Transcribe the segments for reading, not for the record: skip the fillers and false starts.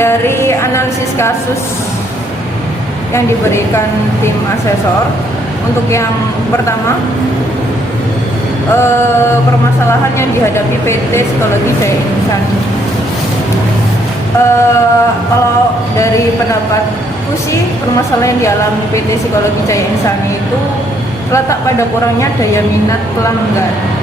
dari analisis kasus yang diberikan tim asesor, untuk yang pertama, permasalahan yang dihadapi PT Psikologi Jaya Insani. Kalau dari pendapatku sih, permasalahan yang dialami PT Psikologi Jaya Insani itu terletak pada kurangnya daya minat pelanggan.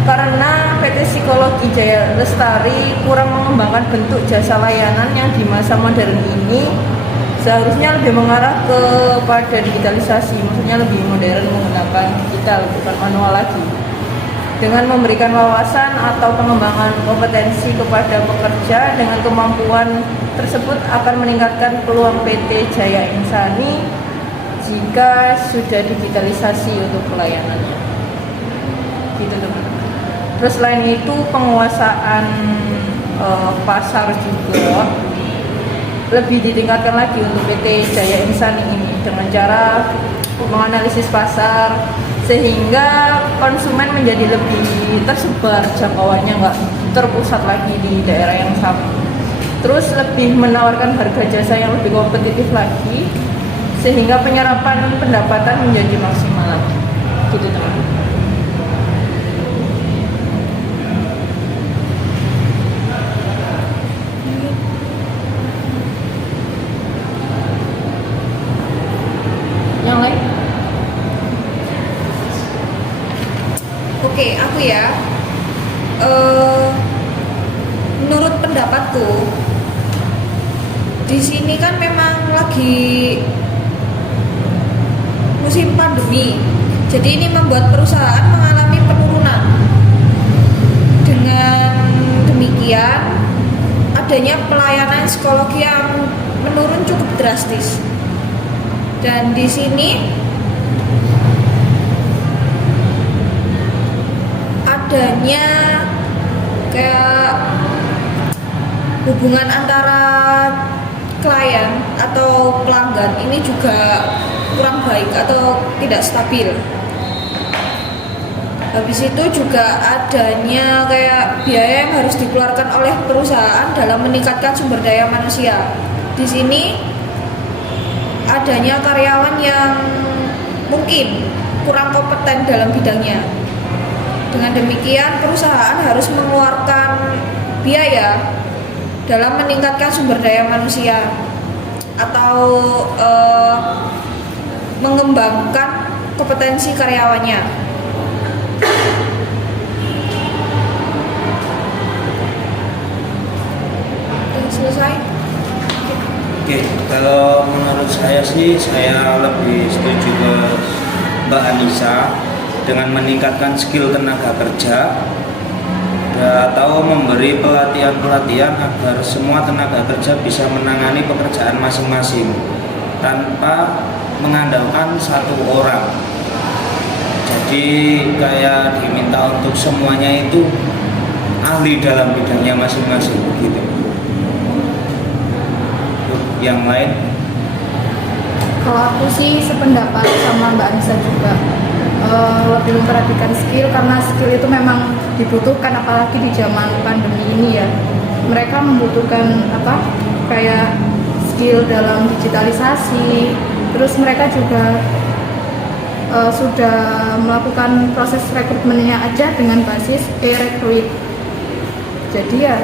Karena PT Psikologi Jaya Lestari kurang mengembangkan bentuk jasa layanan yang di masa modern ini seharusnya lebih mengarah kepada digitalisasi, maksudnya lebih modern, menggunakan digital, bukan manual lagi. Dengan memberikan wawasan atau pengembangan kompetensi kepada pekerja dengan kemampuan tersebut akan meningkatkan peluang PT Jaya Insani jika sudah digitalisasi untuk pelayanannya. Gitu teman-teman. Terus selain itu penguasaan pasar juga lebih ditingkatkan lagi untuk PT Jaya Insani ini dengan cara menganalisis pasar sehingga konsumen menjadi lebih tersebar jangkauannya, nggak terpusat lagi di daerah yang sama. Terus lebih menawarkan harga jasa yang lebih kompetitif lagi sehingga penyerapan pendapatan menjadi maksimal lagi. Gitu teman-teman. Oke, aku ya, menurut pendapatku, di sini kan memang lagi musim pandemi, jadi ini membuat perusahaan mengalami penurunan. Dengan demikian, adanya pelayanan psikologi yang menurun cukup drastis. Dan di sini adanya kayak hubungan antara klien atau pelanggan ini juga kurang baik atau tidak stabil. Habis itu juga adanya kayak biaya yang harus dikeluarkan oleh perusahaan dalam meningkatkan sumber daya manusia. Di sini adanya karyawan yang mungkin kurang kompeten dalam bidangnya. Dengan demikian, perusahaan harus mengeluarkan biaya dalam meningkatkan sumber daya manusia atau mengembangkan kompetensi karyawannya. Selesai? Oke, kalau menurut saya sih, saya lebih setuju ke Mbak Anissa dengan meningkatkan skill tenaga kerja atau memberi pelatihan-pelatihan agar semua tenaga kerja bisa menangani pekerjaan masing-masing tanpa mengandalkan satu orang. Jadi kayak diminta untuk semuanya itu ahli dalam bidangnya masing-masing begitu. Yang lain? Kalau aku sih sependapat sama Mbak Anissa juga, lebih memperhatikan skill karena skill itu memang dibutuhkan apalagi di zaman pandemi ini ya. Mereka membutuhkan kayak skill dalam digitalisasi. Terus mereka juga sudah melakukan proses rekrutmennya aja dengan basis e-recruit. Jadi ya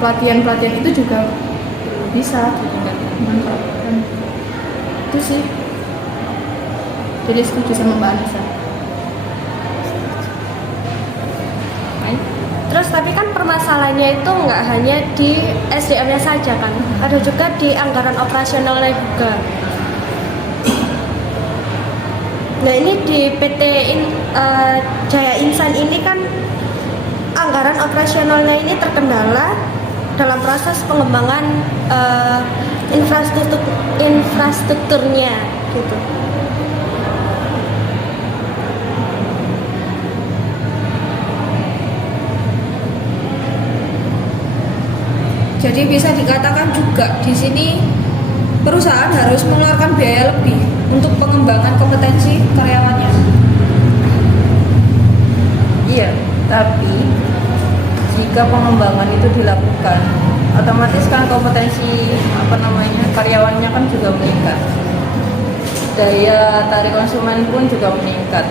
pelatihan-pelatihan itu juga bisa dimanfaatkan. Itu sih. Jadi setuju sama Mbak Anissa. Terus tapi kan permasalahannya itu nggak hanya di SDM-nya saja kan, ada juga di anggaran operasionalnya juga. Nah ini di PT Jaya Insan ini kan anggaran operasionalnya ini terkendala dalam proses pengembangan infrastrukturnya gitu. Jadi bisa dikatakan juga di sini perusahaan harus mengeluarkan biaya lebih untuk pengembangan kompetensi karyawannya. Iya, tapi jika pengembangan itu dilakukan otomatis kan kompetensi karyawannya kan juga meningkat, daya tarik konsumen pun juga meningkat.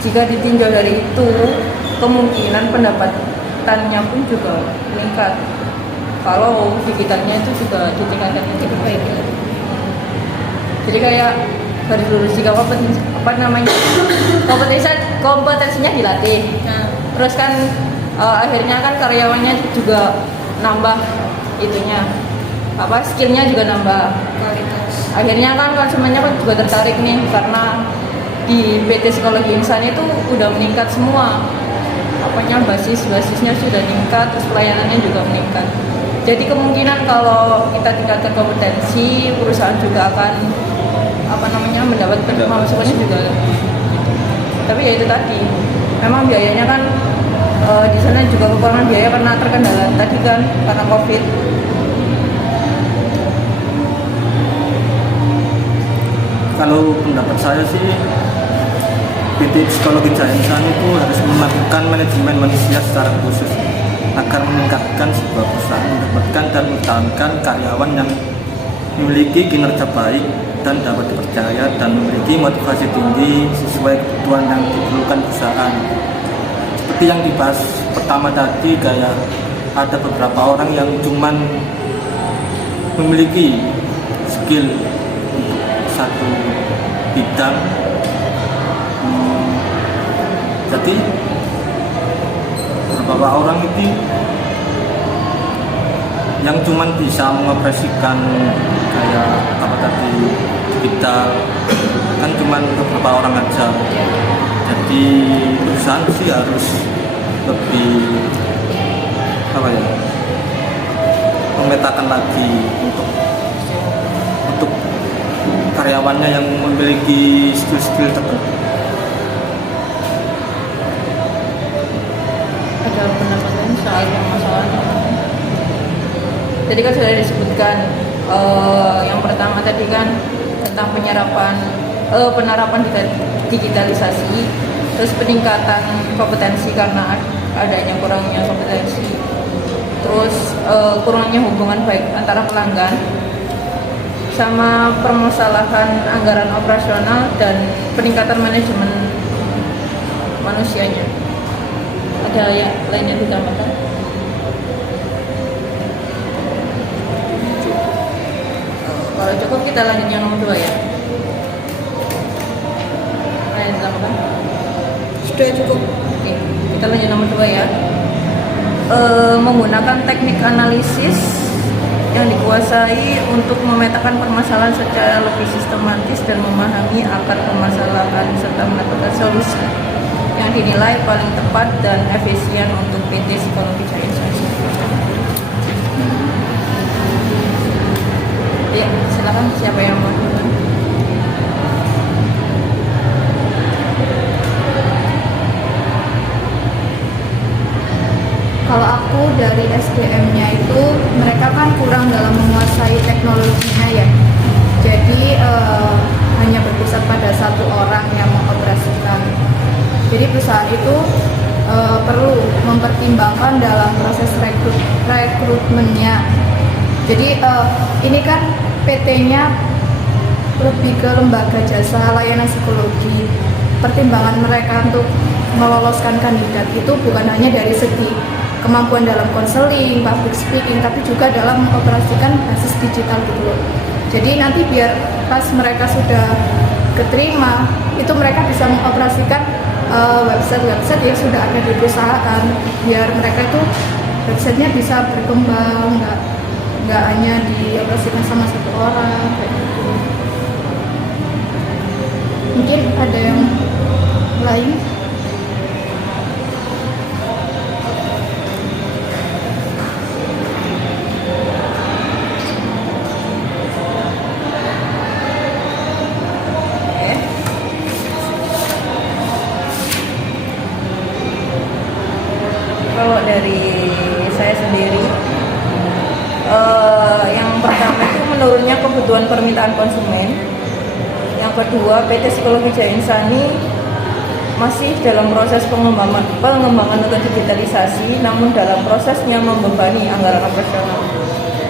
Jika ditinjau dari itu, kemungkinan pendapatannya pun juga meningkat kalau digitalnya itu juga ditingkatkan lebih baik. Jadi kayak harus lulus jika kompetensinya dilatih. Terus kan akhirnya kan karyawannya juga nambah itunya, skillnya juga nambah. Akhirnya kan konsumennya kan juga tertarik nih, karena di PT Psikologi Insani itu udah meningkat semua, basisnya sudah meningkat, terus pelayanannya juga meningkat. Jadi kemungkinan kalau kita tingkatkan kompetensi, perusahaan juga akan mendapatkan pemasukannya juga. Tapi ya itu tadi, memang biayanya kan di sana juga kekurangan biaya karena terkendala tadi kan karena COVID. Kalau pendapat saya sih, PT Psikologi Jaya Insani itu harus melakukan manajemen manusia secara khusus agar meningkatkan sebuah perusahaan, mendapatkan dan mempertahankan karyawan yang memiliki kinerja baik dan dapat dipercaya dan memiliki motivasi tinggi sesuai kebutuhan yang diperlukan perusahaan. Seperti yang dibahas pertama tadi, kayak ada beberapa orang yang cuman memiliki skill untuk satu bidang, jadi beberapa orang itu yang cuman bisa mengoperasikan kayak digital kan cuman beberapa orang aja. Jadi perusahaan sih harus lebih memetakan lagi untuk karyawannya yang memiliki skill-skill tertentu. Ada pendapat lain soal permasalahan? Tadi kan sudah disebutkan yang pertama tadi kan tentang penerapan digitalisasi, terus peningkatan kompetensi karena adanya kurangnya kompetensi, terus kurangnya hubungan baik antara pelanggan, sama permasalahan anggaran operasional dan peningkatan manajemen manusianya. Ada yang lainnya ditambahkan? Kalau cukup kita lanjut yang nomor 2 ya. Ada yang ditambahkan? Sudah cukup. Oke, kita lanjut nomor 2 ya. Menggunakan teknik analisis yang dikuasai untuk memetakan permasalahan secara lebih sistematis dan memahami akar permasalahan serta mendapatkan solusi yang dinilai paling tepat dan efisien untuk PT Psikologi Jaya Insani. Ya, silakan siapa yang mau mulai? Kalau aku dari SDM-nya itu mereka kan kurang dalam menguasai teknologinya ya. Jadi hanya berpusat pada satu orang yang mengoperasikan. Jadi perusahaan itu perlu mempertimbangkan dalam proses rekrutmennya. Jadi ini kan PT-nya lebih ke lembaga jasa layanan psikologi. Pertimbangan mereka untuk meloloskan kandidat itu bukan hanya dari segi kemampuan dalam konseling, public speaking, tapi juga dalam mengoperasikan basis digital gitu loh. Jadi nanti biar pas mereka sudah keterima, itu mereka bisa mengoperasikan website-website yang sudah ada di perusahaan, biar mereka itu websitenya bisa berkembang, nggak hanya dioperasikan sama satu orang kayak gitu. Mungkin ada yang lain? Kalau dari saya sendiri, yang pertama itu menurunnya kebutuhan permintaan konsumen. Yang kedua, PT Psikologi Jaya Insani masih dalam proses pengembangan untuk digitalisasi, namun dalam prosesnya membebani anggaran operasional.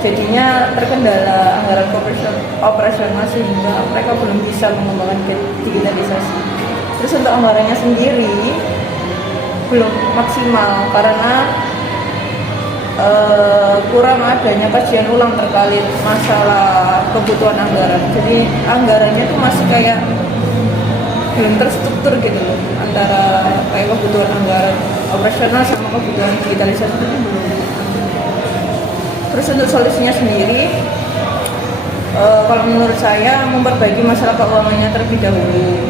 Jadinya terkendala anggaran operasional sehingga mereka belum bisa mengembangkan digitalisasi. Terus untuk anggarannya sendiri belum maksimal karena kurang adanya kajian ulang terkait masalah kebutuhan anggaran. Jadi anggarannya itu masih kayak belum terstruktur gitu loh, antara kayak kebutuhan anggaran operasional sama kebutuhan digitalisasi itu belum. Terus untuk solusinya sendiri, kalau menurut saya memperbaiki masalah keuangannya terlebih dahulu,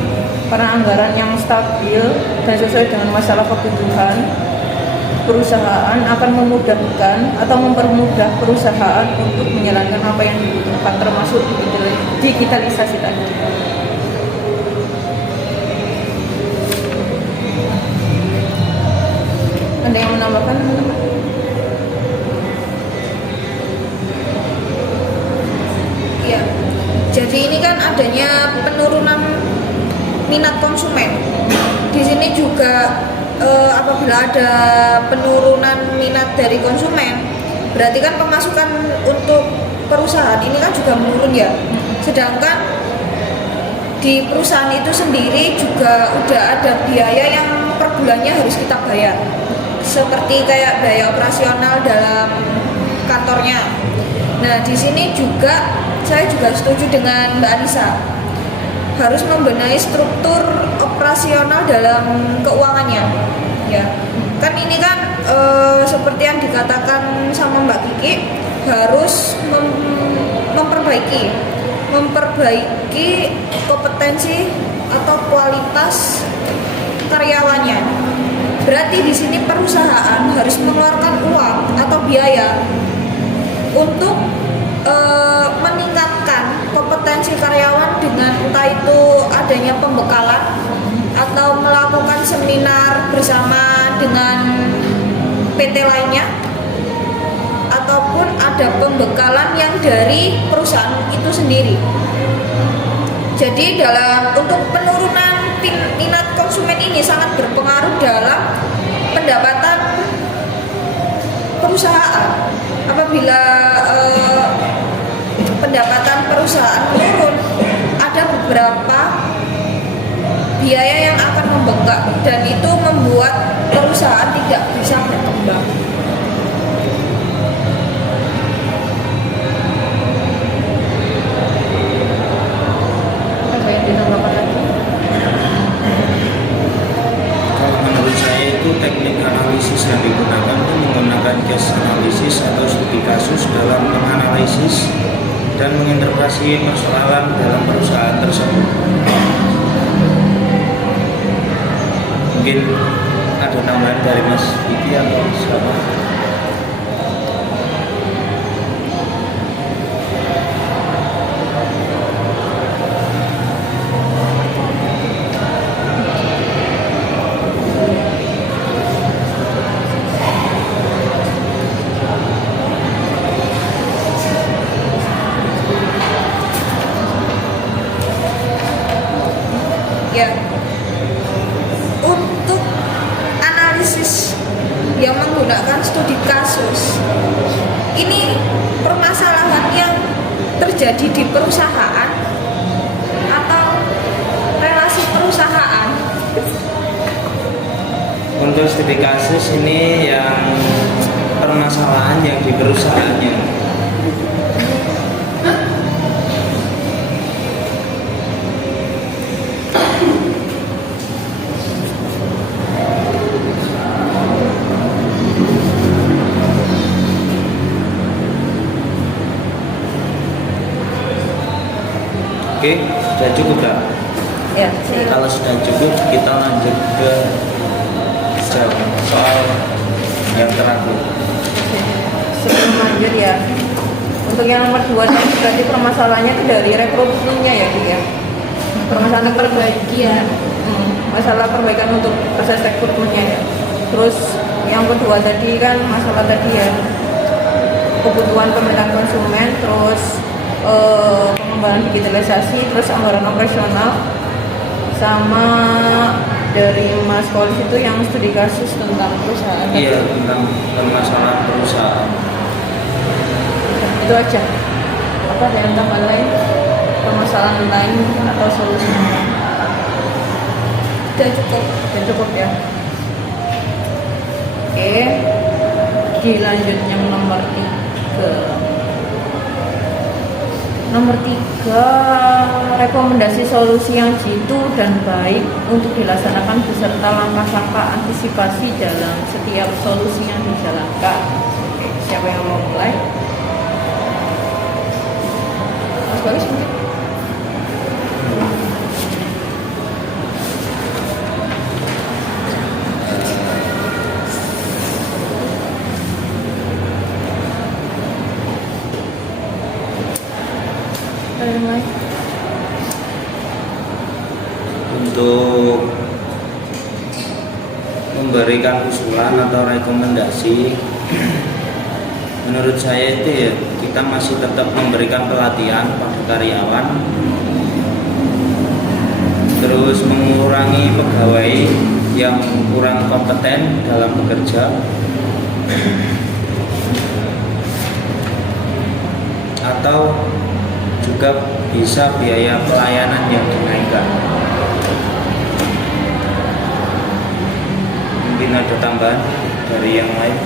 karena anggaran yang stabil dan sesuai dengan masalah kebutuhan perusahaan akan memudahkan atau mempermudah perusahaan untuk menjalankan apa yang dibutuhkan, termasuk digitalisasi tadi. Ada yang menambahkan, teman-teman? Ya, jadi ini kan adanya penurunan minat konsumen. Di sini juga apabila ada penurunan minat dari konsumen, berarti kan pemasukan untuk perusahaan ini kan juga menurun ya. Sedangkan di perusahaan itu sendiri juga udah ada biaya yang per bulannya harus kita bayar, seperti kayak biaya operasional dalam kantornya. Nah, di sini juga saya juga setuju dengan Mbak Anissa, harus membenahi struktur operasional dalam keuangannya. Ya, kan ini kan seperti yang dikatakan sama Mbak Kiki, harus memperbaiki kompetensi atau kualitas karyawannya. Berarti di sini perusahaan harus mengeluarkan uang atau biaya untuk meningkatkan kompetensi karyawan dengan entah itu adanya pembekalan atau melakukan seminar bersama dengan PT lainnya, ataupun ada pembekalan yang dari perusahaan itu sendiri. Jadi untuk penurunan minat konsumen ini sangat berpengaruh dalam pendapatan perusahaan. Apabila pendapatan perusahaan menurun, ada beberapa biaya yang akan membengkak dan itu membuat perusahaan tidak bisa berkembang. Apa yang ditambahkan lagi? Kalau menurut saya itu teknik analisis yang digunakan itu menggunakan case analisis atau studi kasus dalam menganalisis dan menginterpretasi persoalan dalam perusahaan tersebut. Mungkin ada tambahan dari Mas Vicky atau siapa? Ya, untuk analisis yang menggunakan studi kasus, ini permasalahan yang terjadi di perusahaan atau relasi perusahaan. Untuk studi kasus ini yang permasalahan yang di perusahaannya. Oke, sudah cukup dah. Ya, Kalau sudah cukup, kita lanjut ke soal yang terakhir. sebelum lanjut ya, untuk yang nomor 2 tadi berarti permasalahannya itu dari rekrutmennya ya, Bu ya. Permasalahan perbaikan, masalah perbaikan untuk proses rekrutmennya ya. Terus yang kedua tadi kan masalah tadi ya, kebutuhan pembinaan konsumen, terus pengembangan digitalisasi, terus anggaran operasional, sama dari Mas Kolis itu yang studi kasus tentang perusahaan. Iya, tentang permasalahan perusahaan. Itu aja. Apa ada yang tambah lain? Permasalahan lain atau solusinya? Udah cukup. Ya cukup ya. Oke, dilanjut yang nomor 3. Nomor 3, rekomendasi solusi yang jitu dan baik untuk dilaksanakan beserta langkah-langkah antisipasi dalam setiap solusi yang dijalankan. Oke, siapa yang mau mulai? Mas Bagus mungkin? Ada yang lain? Untuk memberikan usulan atau rekomendasi, menurut saya itu ya kita masih tetap memberikan pelatihan pada karyawan, terus mengurangi pegawai yang kurang kompeten dalam bekerja, atau juga bisa biaya pelayanan yang dinaikkan. Mungkin ada tambahan dari yang lain.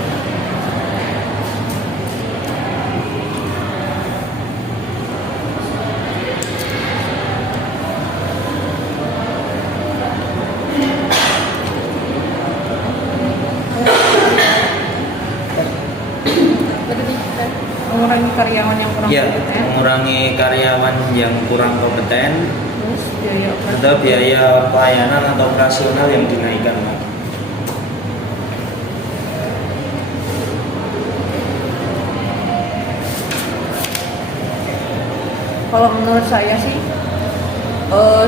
Mengurangi karyawan yang kurang Ya, kompeten. mengurangi karyawan yang kurang kompeten Terus biaya operasi. atau biaya pelayanan atau operasional yang dinaikkan. Kalau menurut saya sih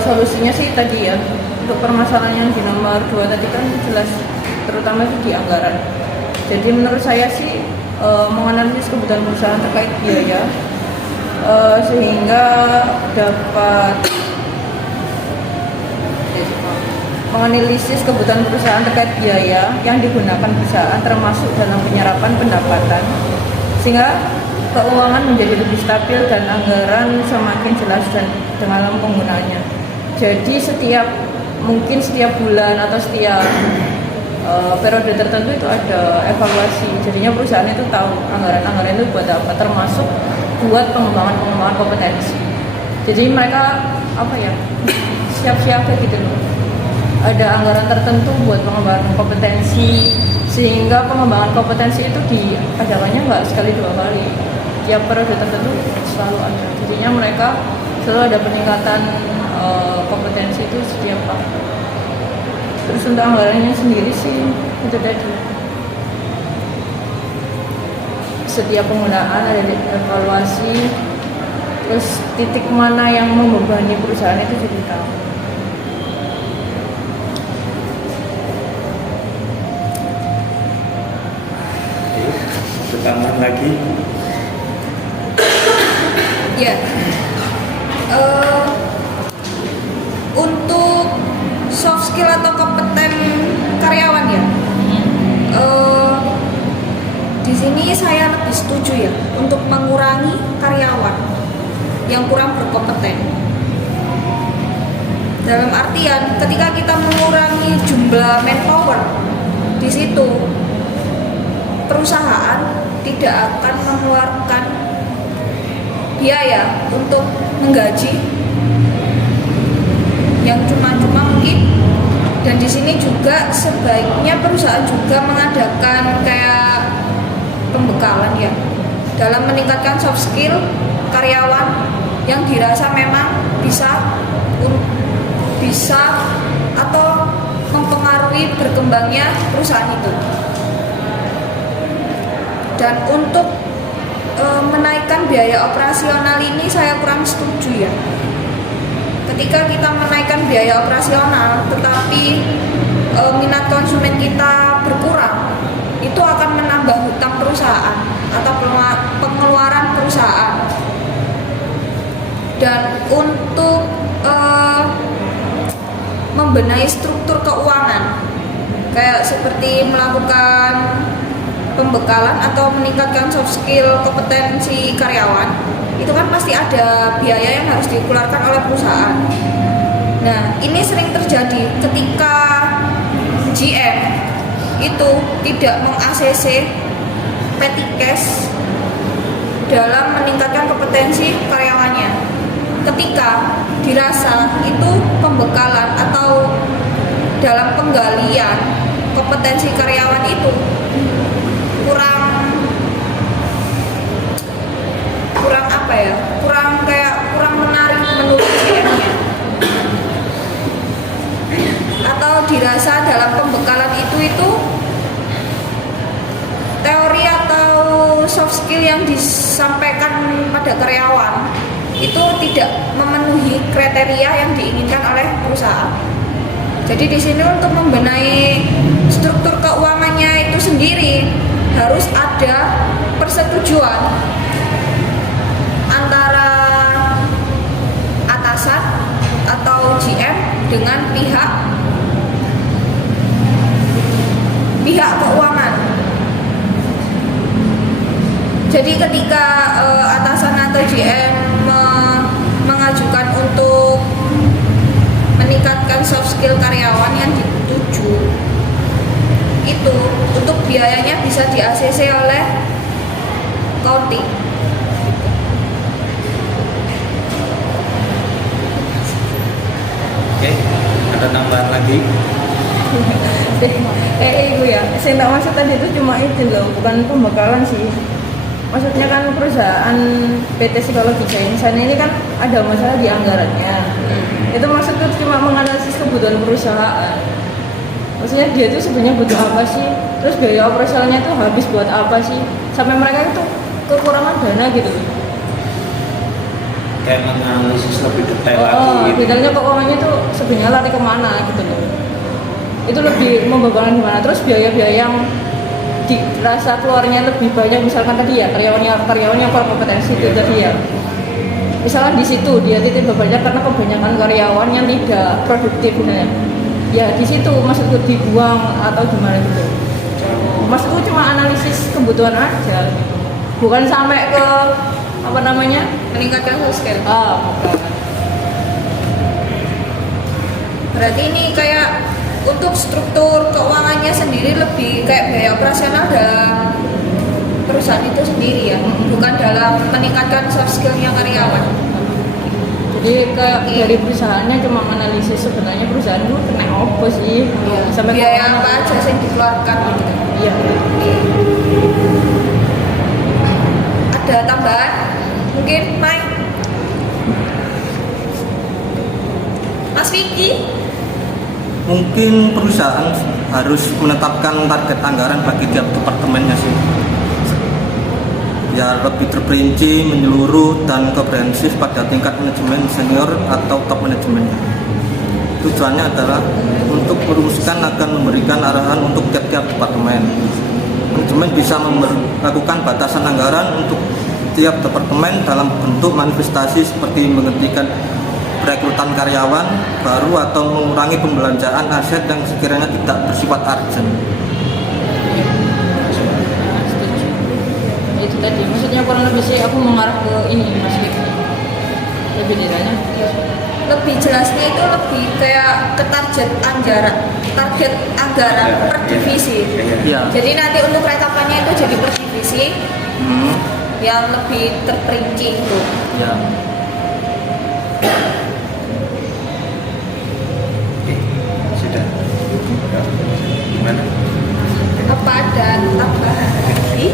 solusinya sih tadi ya, untuk permasalahan yang di nomor 2 tadi kan jelas, terutama itu di anggaran. Jadi menurut saya sih menganalisis kebutuhan perusahaan terkait biaya sehingga dapat menganalisis kebutuhan perusahaan terkait biaya yang digunakan perusahaan termasuk dalam penyerapan pendapatan, sehingga keuangan menjadi lebih stabil dan anggaran semakin jelas dan dalam penggunaannya. Jadi mungkin setiap bulan atau setiap periode tertentu itu ada evaluasi. Jadinya perusahaan itu tahu anggaran itu buat apa, termasuk buat pengembangan kompetensi. Jadi mereka siap-siap gitu loh. Ada anggaran tertentu buat pengembangan kompetensi, sehingga pengembangan kompetensi itu diadakannya nggak sekali 2 kali. Tiap periode tertentu selalu ada. Jadinya mereka selalu ada peningkatan kompetensi itu setiap tahun. Terus untuk anggarannya sendiri sih itu tadi, setiap penggunaan ada evaluasi, terus titik mana yang membebani perusahaan itu jadi tahu. Oke, tambahan lagi. Ya, untuk soft skill atau kompeten karyawan ya, di sini saya lebih setuju ya untuk mengurangi karyawan yang kurang berkompeten. Dalam artian ketika kita mengurangi jumlah manpower, di situ perusahaan tidak akan mengeluarkan biaya untuk menggaji yang cuma-cuma mungkin. Dan di sini juga sebaiknya perusahaan juga mengadakan kayak pembekalan ya dalam meningkatkan soft skill karyawan yang dirasa memang bisa atau mempengaruhi berkembangnya perusahaan itu. Dan untuk menaikkan biaya operasional ini saya kurang setuju ya. Ketika kita menaikkan biaya operasional tetapi minat konsumen kita berkurang, itu akan menambah hutang perusahaan atau pengeluaran perusahaan. Dan untuk membenahi struktur keuangan kayak seperti melakukan pembekalan atau meningkatkan soft skill kompetensi karyawan, itu kan pasti ada biaya yang harus dikeluarkan oleh perusahaan. Nah, ini sering terjadi ketika GM itu tidak meng-ACC petty cash dalam meningkatkan kompetensi karyawannya. Ketika dirasa itu pembekalan atau dalam penggalian kompetensi karyawan itu kurang apa ya, kurang menarik menurut GM-nya, atau dirasa dalam pembekalan itu teori atau soft skill yang disampaikan pada karyawan itu tidak memenuhi kriteria yang diinginkan oleh perusahaan. Jadi di sini untuk membenahi struktur keuangannya itu sendiri harus ada persetujuan antara atasan atau GM dengan pihak keuangan. Jadi ketika atasan atau GM mengajukan untuk meningkatkan soft skill karyawan yang dituju, itu untuk biayanya bisa di-ACC oleh accounting. Oke, ada tambahan lagi? Ibu ya, saya tak maksud tadi itu cuma itu loh, bukan pembekalan sih. Maksudnya kan perusahaan PT Psikologi Jaya Insani ini kan ada masalah di anggarannya. Itu maksudnya cuma menganalisis kebutuhan perusahaan. Maksudnya dia itu sebenarnya butuh apa sih? Terus biaya operasionalnya itu habis buat apa sih? Sampai mereka itu kekurangan dana gitu. Kayak menganalisis lebih detail Oh, lagi gitu. detailnya keuangannya itu sebenarnya lari kemana gitu loh. Itu lebih membebankan gimana. Terus biaya-biaya yang dirasa keluarnya lebih banyak, misalkan tadi ya karyawannya kurang kompetensi itu tadi ya. Misalkan di situ dia titik bebannya karena kebanyakan karyawan yang tidak produktif ya di situ maksudku dibuang atau gimana gitu. Maksudku cuma analisis kebutuhan aja, bukan sampai ke apa namanya Meningkatkan soft skill. bukan. Berarti ini kayak untuk struktur keuangannya sendiri lebih kayak biaya operasional dalam perusahaan itu sendiri ya, bukan dalam meningkatkan soft skillnya karyawan. Jadi dari perusahaannya cuma analisis sebenarnya perusahaan itu kena apa sih sampai Biaya kemana. apa aja yang dikeluarkan gitu. Iya. Ada tambahan? Mungkin Mai? Mas Vicky? Mungkin perusahaan harus menetapkan target anggaran bagi tiap departemennya sih, biar lebih terperinci, menyeluruh, dan komprehensif pada tingkat manajemen senior atau top manajemennya. Tujuannya adalah untuk merumuskan akan memberikan arahan untuk tiap-tiap departemen. Manajemen bisa melakukan batasan anggaran untuk tiap departemen dalam bentuk manifestasi seperti menghentikan perekrutan karyawan baru atau mengurangi pembelanjaan aset yang sekiranya tidak bersifat urgent. Itu tadi maksudnya kurang lebih sih aku mengarah ke ini Mas Vicky. Lebih detailnya. Lebih jelasnya itu lebih kayak ke target anggaran per divisi. Ya. Jadi nanti untuk retapannya itu jadi per divisi yang lebih terperinci itu. Ya. Sudah. Gimana? Apa ada tambahan lagi?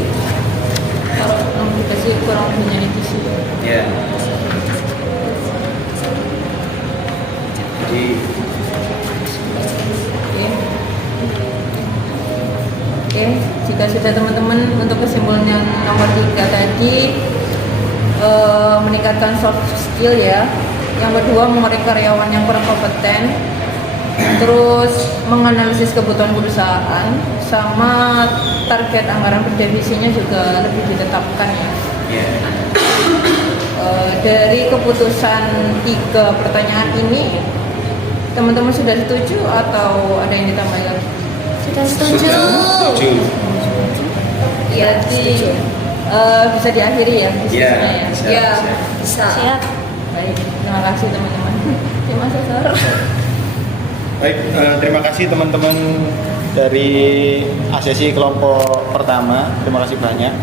Kalau kita sih kurang lebihnya itu sih. Ya. Jadi Oke, jika sudah teman-teman untuk kesimpulan yang nomor 3 tadi meningkatkan soft skill ya. Yang kedua mengurangi karyawan yang kurang kompeten. Terus menganalisis kebutuhan perusahaan sama target anggaran per divisinya juga lebih ditetapkan ya. ya. Dari keputusan 3 pertanyaan ini teman-teman sudah setuju atau ada yang ditambah lagi? Sudah setuju. Setuju. Iya, Berarti setuju. bisa diakhiri ya diskusinya Iya. ya. Siap, Ya, siap. bisa. Siap. Baik, terima kasih teman-teman. Terima kasih Sir. Baik, terima kasih teman-teman dari ASESI kelompok pertama. Terima kasih banyak.